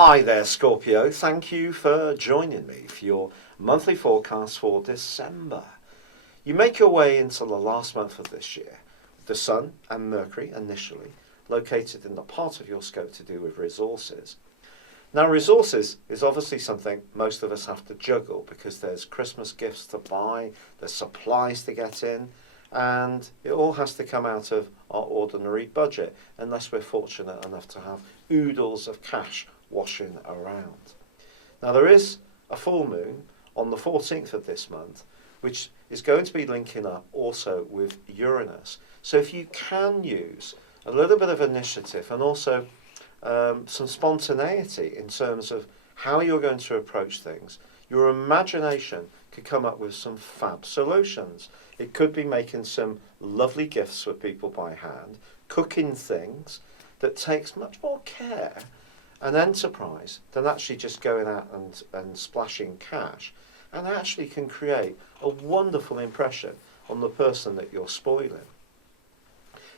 Hi there, Scorpio. Thank you for joining me for your monthly forecast for December. You make your way into the last month of this year, with the Sun and Mercury initially located in the part of your scope to do with resources. Now, resources is obviously something most of us have to juggle because there's Christmas gifts to buy, there's supplies to get in, and it all has to come out of our ordinary budget unless we're fortunate enough to have oodles of cash washing around. Now, there is a full moon on the 14th of this month, which is going to be linking up also with Uranus. So if you can use a little bit of initiative and also some spontaneity in terms of how you're going to approach things, your imagination could come up with some fab solutions. It could be making some lovely gifts for people by hand, cooking things that takes much more care and enterprise than actually just going out and splashing cash, and actually can create a wonderful impression on the person that you're spoiling.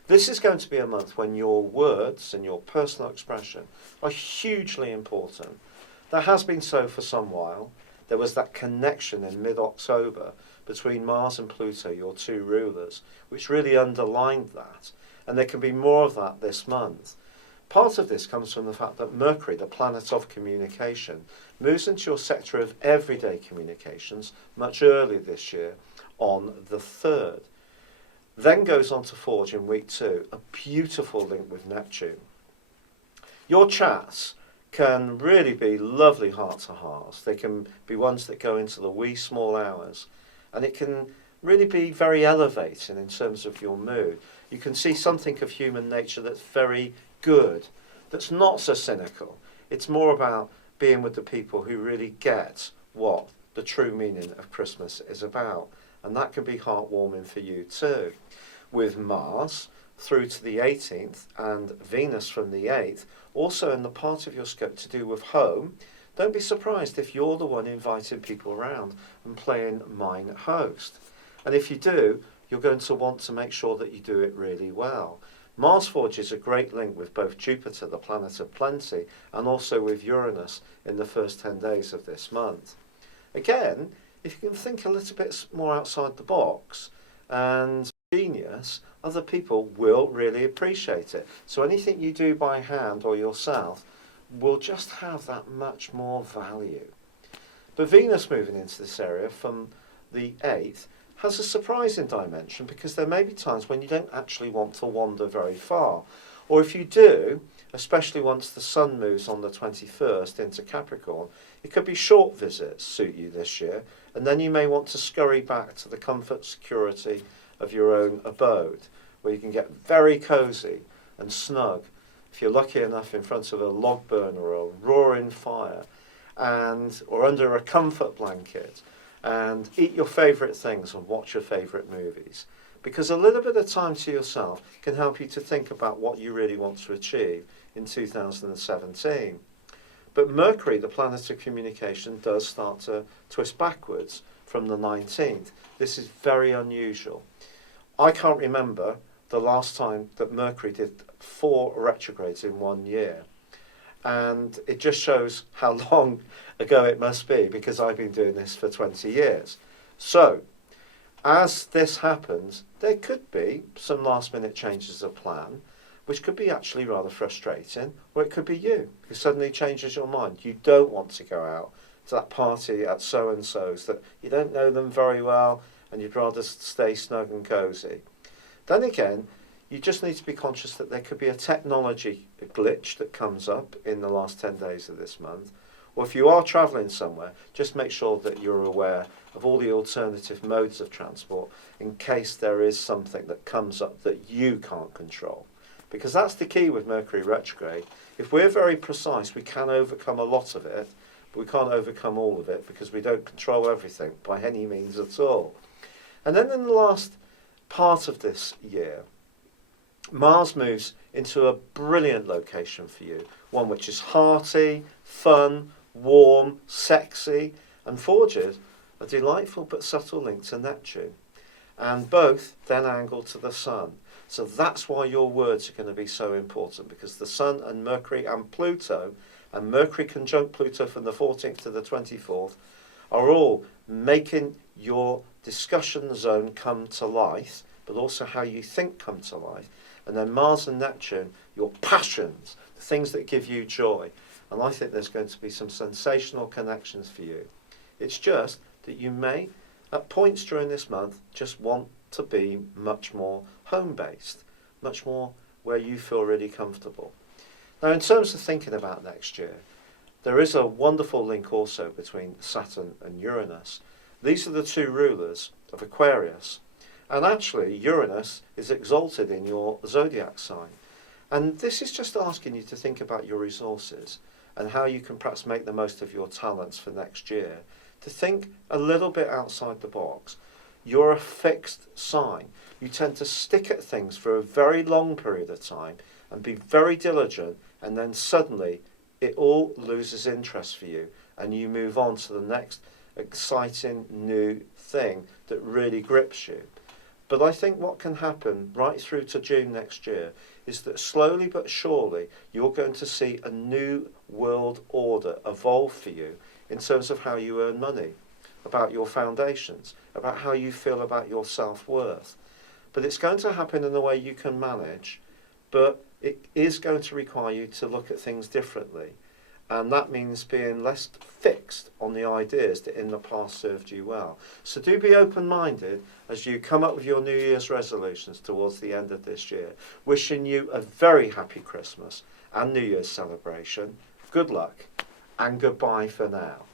This is going to be a month when your words and your personal expression are hugely important. That has been so for some while. There was that connection in mid-October between Mars and Pluto, your two rulers, which really underlined that. And there can be more of that this month. Part of this comes from the fact that Mercury, the planet of communication, moves into your sector of everyday communications much earlier this year on the 3rd. Then goes on to forge in week 2 a beautiful link with Neptune. Your chats can really be lovely heart-to-hearts. They can be ones that go into the wee small hours, and it can really be very elevating in terms of your mood. You can see something of human nature that's very good, that's not so cynical. It's more about being with the people who really get what the true meaning of Christmas is about, and that can be heartwarming for you too. With Mars through to the 18th and Venus from the 8th, also in the part of your scope to do with home, don't be surprised if you're the one inviting people around and playing mine host. And if you do, you're going to want to make sure that you do it really well. Mars forges a great link with both Jupiter, the planet of plenty, and also with Uranus in the first 10 days of this month. Again, if you can think a little bit more outside the box and genius, other people will really appreciate it. So anything you do by hand or yourself will just have that much more value. But Venus moving into this area from the 8th has a surprising dimension because there may be times when you don't actually want to wander very far. Or if you do, especially once the Sun moves on the 21st into Capricorn, it could be short visits suit you this year, and then you may want to scurry back to the comfort, security of your own abode, where you can get very cosy and snug, if you're lucky enough, in front of a log burner or a roaring fire, or under a comfort blanket, and eat your favourite things and watch your favourite movies. Because a little bit of time to yourself can help you to think about what you really want to achieve in 2017. But Mercury, the planet of communication, does start to twist backwards from the 19th. This is very unusual. I can't remember the last time that Mercury did 4 retrogrades in 1 year. And it just shows how long ago it must be, because I've been doing this for 20 years. So, as this happens, there could be some last minute changes of plan, which could be actually rather frustrating, or it could be you who suddenly changes your mind. You don't want to go out to that party at so-and-so's that you don't know them very well, and you'd rather stay snug and cosy. Then again, you just need to be conscious that there could be a technology glitch that comes up in the last 10 days of this month. Or if you are travelling somewhere, just make sure that you're aware of all the alternative modes of transport in case there is something that comes up that you can't control. Because that's the key with Mercury retrograde. If we're very precise, we can overcome a lot of it, but we can't overcome all of it because we don't control everything by any means at all. And then in the last part of this year, Mars moves into a brilliant location for you, one which is hearty, fun, warm, sexy, and forges a delightful but subtle link to Neptune. And both then angle to the Sun. So that's why your words are going to be so important, because the Sun and Mercury and Pluto and Mercury conjunct Pluto from the 14th to the 24th are all making your discussion zone come to life, but also how you think come to life. And then Mars and Neptune, your passions, the things that give you joy. And I think there's going to be some sensational connections for you. It's just that you may, at points during this month, just want to be much more home-based, much more where you feel really comfortable. Now, in terms of thinking about next year, there is a wonderful link also between Saturn and Uranus. These are the two rulers of Aquarius. And actually, Uranus is exalted in your zodiac sign. And this is just asking you to think about your resources and how you can perhaps make the most of your talents for next year, to think a little bit outside the box. You're a fixed sign. You tend to stick at things for a very long period of time and be very diligent, and then suddenly it all loses interest for you and you move on to the next exciting new thing that really grips you. But I think what can happen right through to June next year is that slowly but surely you're going to see a new world order evolve for you in terms of how you earn money, about your foundations, about how you feel about your self-worth. But it's going to happen in a way you can manage, but it is going to require you to look at things differently. And that means being less fixed on the ideas that in the past served you well. So do be open-minded as you come up with your New Year's resolutions towards the end of this year. Wishing you a very happy Christmas and New Year's celebration. Good luck and goodbye for now.